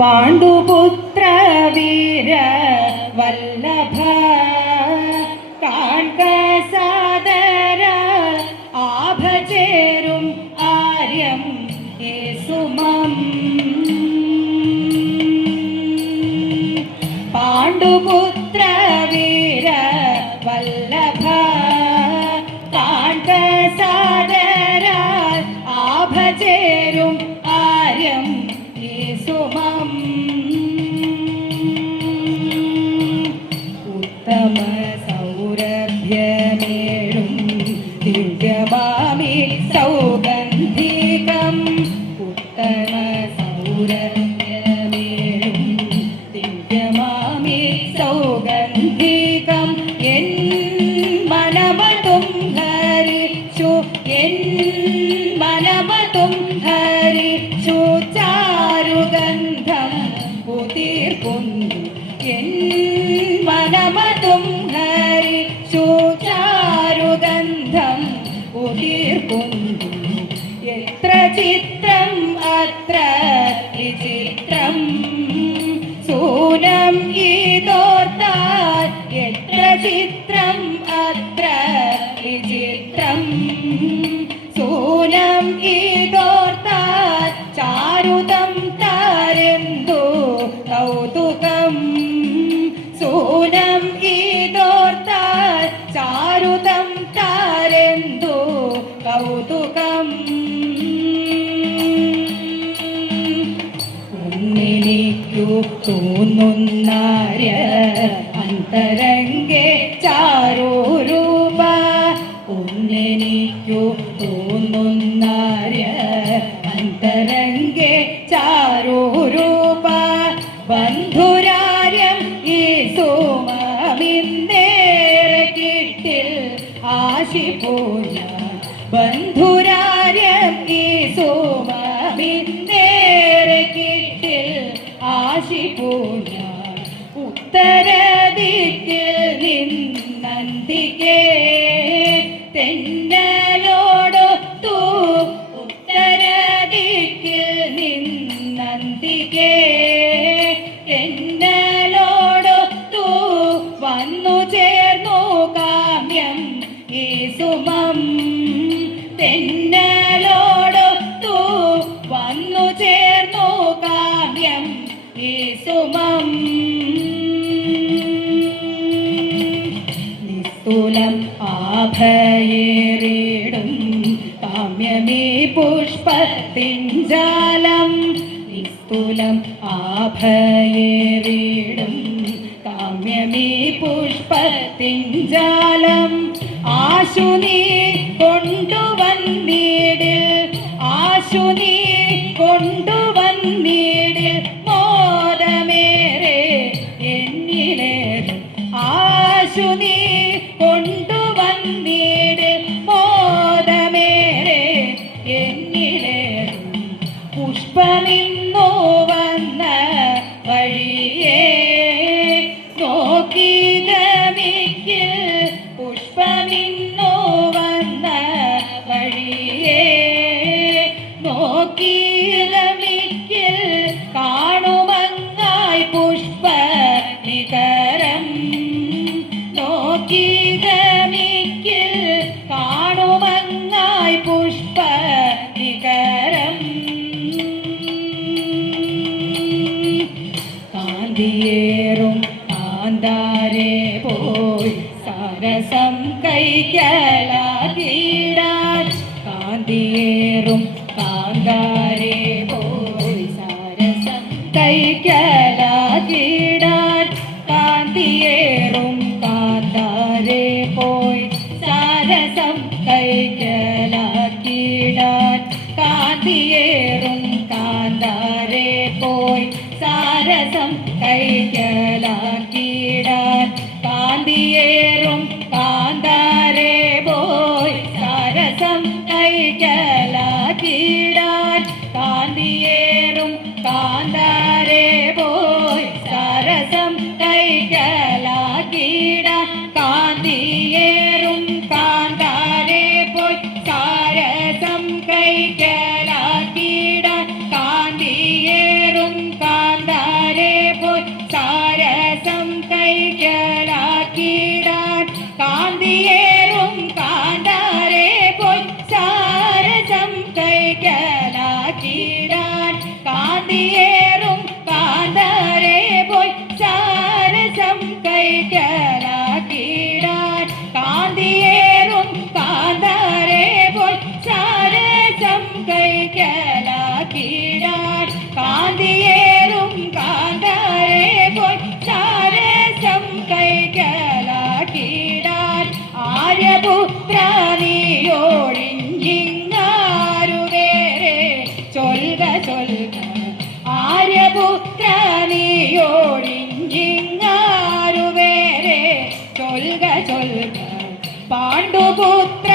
പാണ്ഡുപുത്ര വീര വല്ലഭ കാണ്ടാദര ആഭചേരും ആര്യം യേസുമം പാണ്ഡുപുത്ര വീര വല്ലഭ കാണ്ടാദര ആഭചേരും യേസുമം ഉത്തമ എത്ര ചിത്രം അത്ര വിചിത്രം സൂനം ഈതോർത്താൽ എത്ര ചിത്രം അത്ര വിചിത്രം സൂനം ഈതോർത്താൽ ചാരുതം താരെന്തു കൗതുകം. സൂനം ഇതോർത്താൽ ഒന്നിനിക്കു തോന്നുന്നാര്യ അന്തരംഗെ ചാരൂരൂപ. ഒന്നിനിക്കു തോന്നുന്നാര്യ അന്തരംഗെ ചാരൂരൂപ. ബന്ധുരാര്യം ഈ സോമമിന്നേറെ കിട്ടിൽ ആശിപ്പൂഞ്ഞ ബന്ധുരാര്യം ഈ സോമമിന്നേറെ ആശിപ്പൂഞ്ഞ ഉത്തരദിക്കിൽ നിന്നന്തികേ തെന്നലോടൊത്തു ഉത്തരദിക്കിൽ നിന്നന്തികേ തെന്നലോടൊത്തു വന്നു ചേർന്നു കാമ്യം ഈ സുമം തെന്നലോടൊത്തു വന്നു ചേർന്നു കാമ്യം സുമം നിസ്തുലം ആഭയേറിടും കാമ്യമേ പുഷ്പത്തിൻ ജാലം. നിസ്തുലം ആഭയേറിടും കാമ്യമേ പുഷ്പത്തിൻ ജാലം. ആശുനീ കൊണ്ടുവന്നീടിൽ. ആശു കൈക്കലാകിടാൻ കാന്തിയേറും കാന്താരെ പോയി സരസം. കൈക്കലാകിടാൻ കാന്തിയേറും കാന്താരെ പോയി സാരസം. കൈക്കലാക്കിടാൻ കാന്തിയേറും കാന്താരെ പോയി സാരസം. കൈക്കലാക്കിടാൻ കാന്തിയേറും കൈക്കലാക്കിടാൻ കാന്തിയേറും പാണ്ഡുപുത്ര